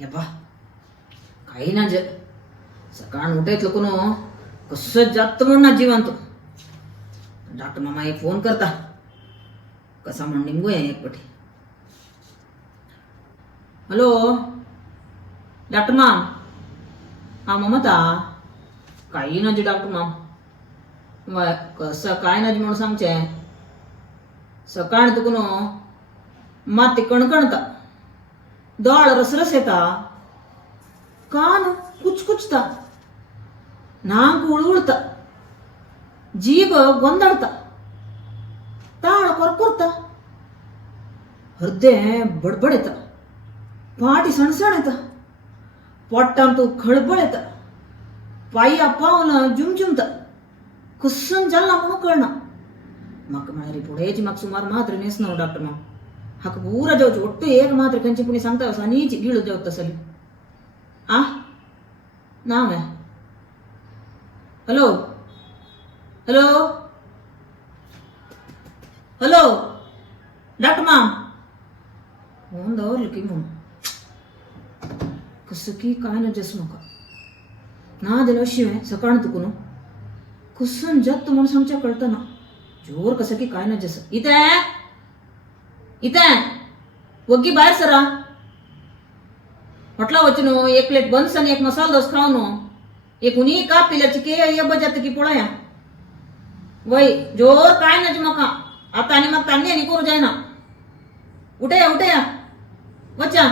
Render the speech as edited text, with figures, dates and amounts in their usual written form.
यप्पा काही ना जे सकाळ उठायचं कोण कसं जात म्हणून ना जीवांतो डॉक्टर मामा एक फोन करता कसा म्हण निघू एक पटी. Hello doctor ma'am. हा ममता काही ना जे डॉक्टर माम वय कसं काय ना जे म्हणून सांगचे सकाळ तुकून माती कणकणता दाळ रसरस येता कान कुचकुचता नाक उळउळता जीभ ಗೊಂದಳ್ತಾ ताळ ಕೊರ್ಕೊರ್ತಾ हृदय बडबड पाठी सणसण येता पोट्टांतू खळबळ येता पाया पावला जुमजुमता कुस्सन जल्ला म्हणून कळना म्हाका म्हळ्यार पुढेची म्हाका सुमार मात्र नेसनो डॉक्टर मग हाका पूरा जावची ಒಟ್ಟು एक मात्र कंची पुणी सांगता सनीची गिळू जावत तसली आ नाव hello hello hello doctor ma'am phone दवरलं की म्हणून कसं की काय ना जस नका ना दिलं शिवाय सकाळ तुकून कुसन जत म्हणून सांगच्या कळतं ना जोर कसं की काय ना जस इथे वग्गी बाहेर सरा म्हटलं वचनो एक प्लेट बन्स आणि एक मसाला दोस खाऊ नो एक उन्ही का पिल्याची के ये बजात की पोळ्या वय जोर काय ना मका आता आणि मग तान्नी आणि करू जाय ना उठे या वचा